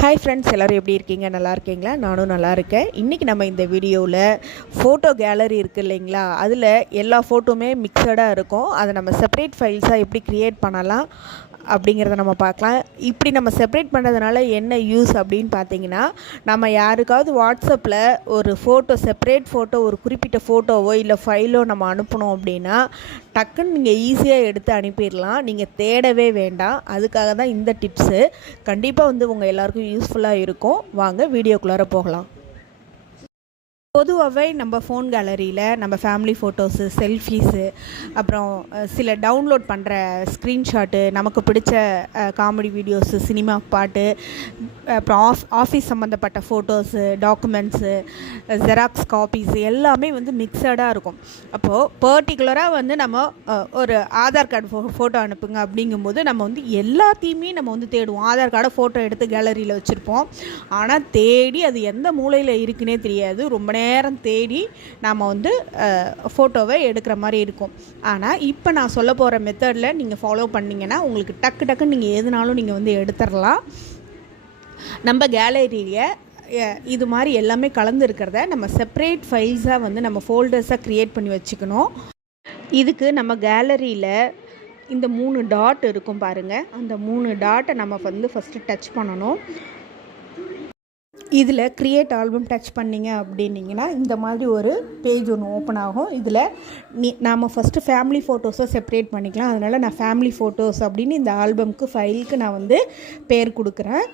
Hi friends, எல்லோரும் எப்படி இருக்கீங்க? நல்லா இருக்கீங்களா? நானும் நல்லா இருக்கேன். இன்றைக்கி நம்ம இந்த வீடியோவில் ஃபோட்டோ கேலரி இருக்குது இல்லைங்களா, அதில் எல்லா ஃபோட்டோவுமே மிக்சடாக இருக்கும். அதை நம்ம செப்பரேட் ஃபைல்ஸாக எப்படி க்ரியேட் பண்ணலாம் அப்படிங்கிறத நம்ம பார்க்கலாம். இப்படி நம்ம செப்பரேட் பண்ணுறதுனால என்ன யூஸ் அப்படின்னு பார்த்தீங்கன்னா, நம்ம யாருக்காவது வாட்ஸ்அப்பில் ஒரு ஃபோட்டோ, செப்பரேட் ஃபோட்டோ, ஒரு குறிப்பிட்ட ஃபோட்டோவோ இல்லை ஃபைலோ நம்ம அனுப்பணும் அப்படின்னா டக்குன்னு நீங்கள் ஈஸியாக எடுத்து அனுப்பிடலாம். நீங்கள் தேடவே வேண்டாம். அதுக்காக தான் இந்த டிப்ஸு. கண்டிப்பாக உங்கள் எல்லாருக்கும் யூஸ்ஃபுல்லாக இருக்கும். வாங்க வீடியோக்குள்ளார போகலாம். பொதுவாகவே நம்ம ஃபோன் கேலரியில் நம்ம ஃபேமிலி ஃபோட்டோஸு, செல்ஃபீஸு, அப்புறம் சில டவுன்லோட் பண்ணுற ஸ்க்ரீன்ஷாட்டு, நமக்கு பிடிச்ச காமெடி வீடியோஸு, சினிமா பாட்டு, அப்புறம் ஆஃபீஸ் சம்மந்தப்பட்ட ஃபோட்டோஸு, டாக்குமெண்ட்ஸு, ஜெராக்ஸ் காப்பீஸ் எல்லாமே மிக்சடாக இருக்கும். அப்போது பர்டிகுலராக நம்ம ஒரு ஆதார் கார்டு ஃபோட்டோ அனுப்புங்க அப்படிங்கும்போது நம்ம எல்லாத்தையுமே நம்ம தேடுவோம். ஆதார் கார்டை ஃபோட்டோ எடுத்து கேலரியில் வச்சுருப்போம். ஆனால் தேடி அது எந்த மூலையில் இருக்குன்னே தெரியாது. ரொம்ப நேரம் தேடி நாம் ஃபோட்டோவை எடுக்கிற மாதிரி இருக்கும். ஆனால் இப்போ நான் சொல்ல போகிற மெத்தடில் நீங்கள் ஃபாலோ பண்ணிங்கன்னா உங்களுக்கு டக்குன்னு நீங்கள் எதுனாலும் நீங்கள் எடுத்துடலாம். நம்ம கேலரியை இது மாதிரி எல்லாமே கலந்து இருக்கிறத நம்ம செப்பரேட் ஃபைல்ஸாக நம்ம ஃபோல்டர்ஸாக க்ரியேட் பண்ணி வச்சுக்கணும். இதுக்கு நம்ம கேலரியில் இந்த 3 டாட் இருக்கும் பாருங்கள், அந்த 3 டாட்டை நம்ம ஃபஸ்ட்டு டச் பண்ணணும். இதில் க்ரியேட் ஆல்பம் டச் பண்ணிங்க அப்படின்னிங்கன்னா இந்த மாதிரி ஒரு பேஜ் ஒன்று ஓப்பன் ஆகும். இதில் நாம் ஃபஸ்ட்டு ஃபேமிலி ஃபோட்டோஸை செப்பரேட் பண்ணிக்கலாம். அதனால் நான் ஃபேமிலி ஃபோட்டோஸ் அப்படின்னு இந்த ஆல்பம்க்கு ஃபைலுக்கு நான் பேர் கொடுக்குறேன்.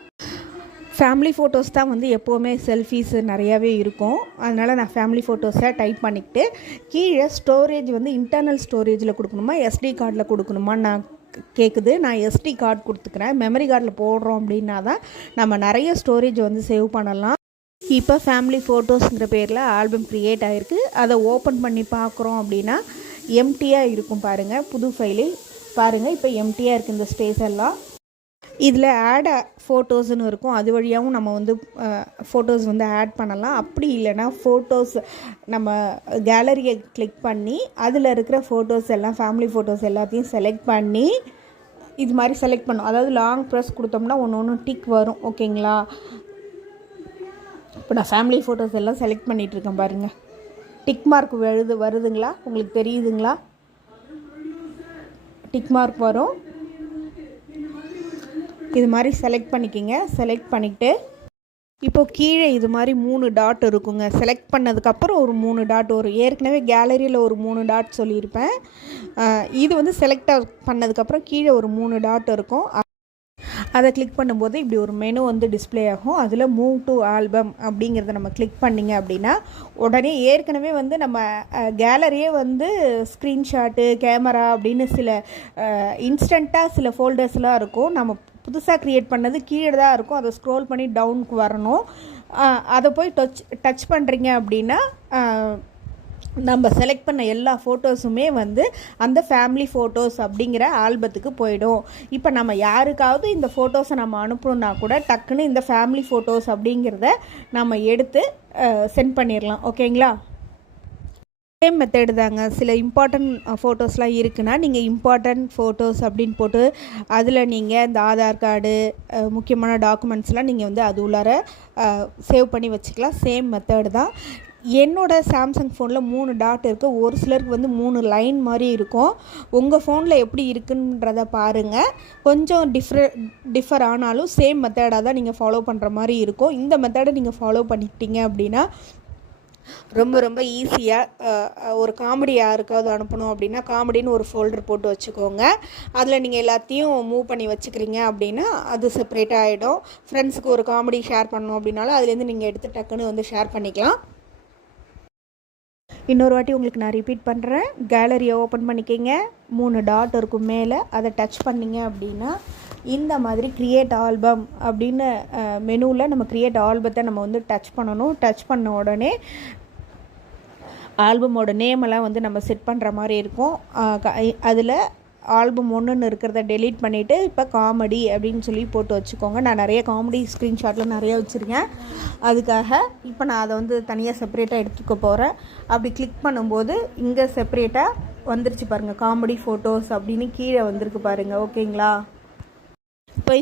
ஃபேமிலி ஃபோட்டோஸ் தான் எப்போவுமே செல்ஃபீஸு நிறையாவே இருக்கும். அதனால் நான் ஃபேமிலி ஃபோட்டோஸை டைப் பண்ணிக்கிட்டு கீழே ஸ்டோரேஜ் இன்டர்னல் ஸ்டோரேஜில் கொடுக்கணுமா, எஸ்டி கார்டில் கொடுக்கணுமா நான் கேட்குது. நான் எஸ்டி கார்டு கொடுத்துக்கிறேன். மெமரி கார்டில் போடுறோம் அப்படின்னா தான் நம்ம நிறைய ஸ்டோரேஜ் சேவ் பண்ணலாம். இப்போ ஃபேமிலி ஃபோட்டோஸுங்கிற பேரில் ஆல்பம் க்ரியேட் ஆகிருக்கு. அதை ஓப்பன் பண்ணி பார்க்குறோம் அப்படின்னா எம்டியாக இருக்கும் பாருங்கள். புது ஃபைலு பாருங்கள், இப்போ எம்டியாக இருக்குது இந்த ஸ்பேஸ் எல்லாம். இதில் ஆட் ஃபோட்டோஸ்னு இருக்கும். அது வழியாகவும் நம்ம ஃபோட்டோஸ் ஆட் பண்ணலாம். அப்படி இல்லைன்னா ஃபோட்டோஸ் நம்ம கேலரியை கிளிக் பண்ணி அதில் இருக்கிற ஃபோட்டோஸ் எல்லாம், ஃபேமிலி ஃபோட்டோஸ் எல்லாத்தையும் செலக்ட் பண்ணி இது மாதிரி செலக்ட் பண்ணோம். அதாவது லாங் ப்ரெஸ் கொடுத்தோம்னா ஒன்று டிக் வரும். ஓகேங்களா? இப்போ நான் ஃபேமிலி ஃபோட்டோஸ் எல்லாம் செலக்ட் பண்ணிகிட்ருக்கேன் பாருங்கள். டிக் மார்க் வருதுங்களா? உங்களுக்கு தெரியுதுங்களா? டிக் மார்க் வரும். இது மாதிரி செலக்ட் பண்ணிக்கிங்க. செலக்ட் பண்ணிக்கிட்டு இப்போது கீழே இது மாதிரி 3 டாட் இருக்குங்க. செலக்ட் பண்ணதுக்கப்புறம் ஒரு 3 டாட் வரும். ஏற்கனவே கேலரியில் ஒரு 3 டாட் சொல்லியிருப்பேன். இது செலக்ட் பண்ணதுக்கப்புறம் கீழே ஒரு 3 டாட் இருக்கும். அதை கிளிக் பண்ணும்போது இப்படி ஒரு மெனு டிஸ்பிளே ஆகும். அதில் மூவ் டு ஆல்பம் அப்படிங்கிறத நம்ம கிளிக் பண்ணிங்க அப்படின்னா உடனே ஏற்கனவே நம்ம கேலரியே ஸ்க்ரீன்ஷாட்டு, கேமரா அப்படின்னு சில இன்ஸ்டண்ட்டாக சில ஃபோல்டர்ஸ்லாம் இருக்கும். நம்ம புதுசாக க்ரியேட் பண்ணது கீழே தான் இருக்கும். அதை ஸ்க்ரோல் பண்ணி டவுனுக்கு வரணும். அதை போய் டச் பண்ணுறீங்க அப்படின்னா நம்ம செலக்ட் பண்ண எல்லா ஃபோட்டோஸுமே அந்த ஃபேமிலி ஃபோட்டோஸ் அப்படிங்கிற ஆல்பத்துக்கு போயிடும். இப்போ நம்ம யாருக்காவது இந்த ஃபோட்டோஸை நம்ம அனுப்பணுன்னா கூட டக்குன்னு இந்த ஃபேமிலி ஃபோட்டோஸ் அப்படிங்கிறத நம்ம எடுத்து சென்ட் பண்ணிடலாம். ஓகேங்களா? சேம் மெத்தடு தாங்க. சில இம்பார்ட்டன்ட் ஃபோட்டோஸ்லாம் இருக்குன்னா நீங்கள் இம்பார்ட்டன்ட் ஃபோட்டோஸ் அப்படின்னு போட்டு அதில் நீங்கள் இந்த ஆதார் கார்டு, முக்கியமான டாக்குமெண்ட்ஸ்லாம் நீங்கள் அது உள்ளார சேவ் பண்ணி வச்சுக்கலாம். சேம் மெத்தடு தான். என்னோடய சாம்சங் ஃபோனில் 3 டாட் இருக்குது. ஒரு சிலருக்கு 3 லைன் மாதிரி இருக்கும். உங்கள் ஃபோனில் எப்படி இருக்குன்றதை பாருங்கள். கொஞ்சம் டிஃபர் ஆனாலும் சேம் மெத்தடாக தான் நீங்கள் ஃபாலோ பண்ணுற மாதிரி இருக்கும். இந்த மெத்தடை நீங்கள் ஃபாலோ பண்ணிக்கிட்டீங்க அப்படின்னா ரொம்ப ஈஸியாக ஒரு காமெடி யாருக்காவது அனுப்பணும் அப்படின்னா காமெடின்னு ஒரு ஃபோல்டர் போட்டு வச்சுக்கோங்க. அதில் நீங்கள் எல்லாத்தையும் மூவ் பண்ணி வச்சுக்கிறீங்க அப்படின்னா அது செப்பரேட்டாக ஆகிடும். ஃப்ரெண்ட்ஸுக்கு ஒரு காமெடி ஷேர் பண்ணணும் அப்படின்னாலும் அதுலேருந்து நீங்கள் எடுத்து டக்குன்னு ஷேர் பண்ணிக்கலாம். இன்னொரு வாட்டி உங்களுக்கு நான் ரிப்பீட் பண்ணுறேன். கேலரியை ஓப்பன் பண்ணிக்கிங்க. 3 டாட் இருக்கும் மேலே. அதை டச் பண்ணிங்க அப்படின்னா இந்த மாதிரி க்ரியேட் ஆல்பம் அப்படின்னு மெனுவில் நம்ம க்ரியேட் ஆல்பத்தை நம்ம டச் பண்ணணும். டச் பண்ண உடனே ஆல்பமோட நேமெல்லாம் நம்ம செட் பண்ணுற மாதிரி இருக்கும். அதில் ஆல்பம் 1ன்னு இருக்கிறத டெலீட் பண்ணிவிட்டு இப்போ காமெடி அப்படின்னு சொல்லி போட்டு வச்சுக்கோங்க. நான் நிறைய காமெடி ஸ்க்ரீன்ஷாட்டில் நிறைய வச்சுருக்கேன். அதுக்காக இப்போ நான் அதை தனியாக செப்பரேட்டாக எடுத்துக்க போகிறேன். அப்படி கிளிக் பண்ணும்போது இங்கே செப்பரேட்டாக வந்துருச்சு பாருங்கள். காமெடி ஃபோட்டோஸ் அப்படின்னு கீழே வந்திருக்கு பாருங்கள். ஓகேங்களா? இப்போ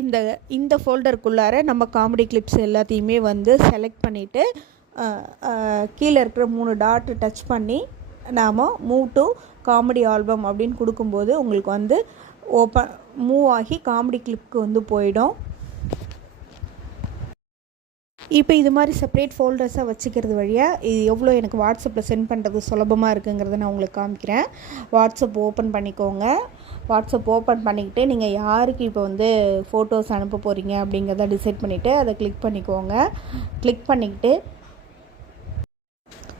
இந்த ஃபோல்டருக்குள்ளார நம்ம காமெடி கிளிப்ஸ் எல்லாத்தையுமே வந்து செலக்ட் பண்ணிவிட்டு கீழே இருக்கிற 3 டாட் டச் பண்ணி நாம் மூவ் டு காமெடி ஆல்பம் அப்படின்னு கொடுக்கும்போது உங்களுக்கு வந்து மூவ் ஆகி காமெடி கிளிப்க்கு வந்து போயிடும். இப்போ இது மாதிரி செப்பரேட் ஃபோல்டர்ஸாக வச்சுக்கிறது வழியாக இது எவ்வளோ எனக்கு வாட்ஸ்அப்பில் சென்ட் பண்ணுறது சுலபமாக இருக்குங்கிறத நான் உங்களுக்கு காமிக்கிறேன். வாட்ஸ்அப் ஓப்பன் பண்ணிக்கோங்க. வாட்ஸ்அப் ஓப்பன் பண்ணிக்கிட்டு நீங்கள் யாருக்கு இப்போ வந்து ஃபோட்டோஸ் அனுப்ப போகிறீங்க அப்படிங்கிறத டிசைட் பண்ணிவிட்டு அதை கிளிக் பண்ணிக்கோங்க. கிளிக் பண்ணிக்கிட்டு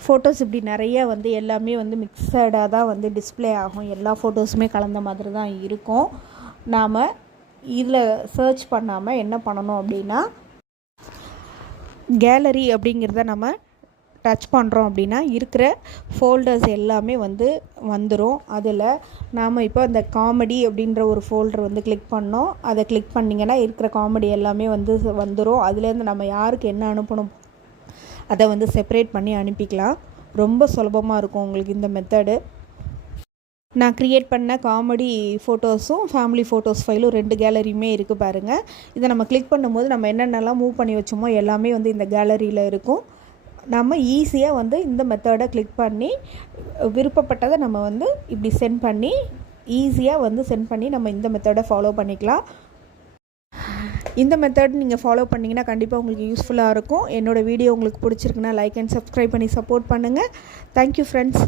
ஃபோட்டோஸ் இப்படி நிறைய வந்து எல்லாமே வந்து மிக்சடாக தான் வந்து டிஸ்பிளே ஆகும். எல்லா ஃபோட்டோஸுமே கலந்த மாதிரி தான் இருக்கும். நாம் இதில் சர்ச் பண்ணாமல் என்ன பண்ணணும் அப்படின்னா கேலரி அப்படிங்கிறத நம்ம டச் பண்ணுறோம் அப்படின்னா இருக்கிற ஃபோல்டர்ஸ் எல்லாமே வந்து வந்துடும். அதில் நாம் இப்போ அந்த காமெடி அப்படின்ற ஒரு ஃபோல்டர் வந்து கிளிக் பண்ணோம். அதை கிளிக் பண்ணிங்கன்னா இருக்கிற காமெடி எல்லாமே வந்து வந்துடும். அதுலேருந்து நம்ம யாருக்கு என்ன அனுப்பணும் அதை வந்து செப்பரேட் பண்ணி அனுப்பிக்கலாம். ரொம்ப சுலபமாக இருக்கும் உங்களுக்கு இந்த மெத்தடு. நான் க்ரியேட் பண்ண காமெடி ஃபோட்டோஸும் ஃபேமிலி ஃபோட்டோஸ் ஃபைலும் 2 கேலரியுமே இருக்குது பாருங்கள். இதை நம்ம கிளிக் பண்ணும்போது நம்ம என்னென்னலாம் மூவ் பண்ணி வச்சோமோ எல்லாமே வந்து இந்த கேலரியில் இருக்கும். நம்ம ஈஸியாக வந்து இந்த மெத்தடை கிளிக் பண்ணி விருப்பப்பட்டதை நம்ம வந்து இப்படி சென்ட் பண்ணி ஈஸியாக வந்து சென்ட் பண்ணி நம்ம இந்த மெத்தடை ஃபாலோ பண்ணிக்கலாம். இந்த மெத்தட் நீங்கள் ஃபாலோ பண்ணிங்கன்னா கண்டிப்பாக உங்களுக்கு யூஸ்ஃபுல்லாக இருக்கும். என்னோடய வீடியோ உங்களுக்கு பிடிச்சிருக்குன்னா லைக் அண்ட் சப்ஸ்கிரைப் பண்ணி சப்போர்ட் பண்ணுங்கள். Thank you friends.